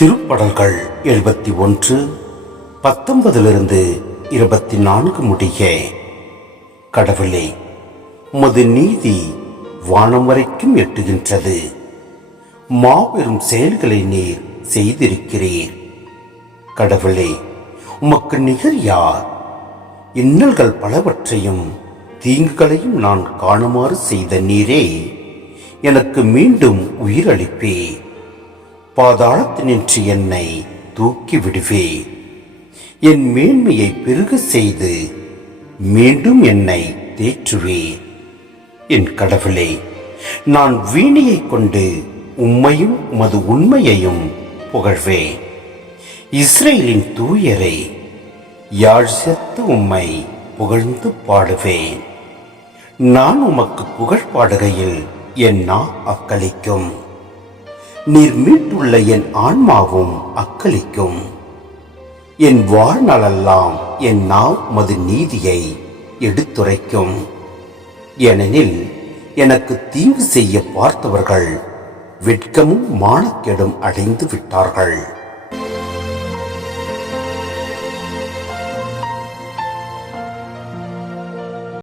திருப்படல்கள் 71 19 24 முடிய. கடவுளே, உமது நீதி வானம் வரைக்கும் எட்டுகின்றது. மாபெரும் செயல்களை நீர் செய்திருக்கிறீர். கடவுளே, உமக்கு நிகர் யார்? இன்னல்கள் பலவற்றையும் தீங்குகளையும் நான் காணுமாறு செய்த நீரே எனக்கு மீண்டும் உயிரளிப்பே. பாதாளத்தினின்று என்னை தூக்கி விடுவே. என் மேன்மையை பெருக செய்து மீண்டும் என்னை தேற்றுவே. என் கடவுளே, நான் வீணையை கொண்டு உம்மையும் உமது உண்மையையும் புகழ்வேன். இஸ்ரேலின் தூயரை யாழ் சேர்த்து உம்மை புகழ்ந்து பாடுவேன். நான் உமக்கு புகழ் பாடுகையில் என் நா அக்களிக்கும். நீர் மீட்டுள்ள என் ஆன்மாவும் அக்களிக்கும். என் வாழ்நாளெல்லாம் என் நாவ் உமது நீதியை எடுத்துரைக்கும். ஏனெனில் எனக்கு தீங்கு செய்ய பார்த்தவர்கள் வெட்கமும் மானக்கேடும் அடைந்து விட்டார்கள்.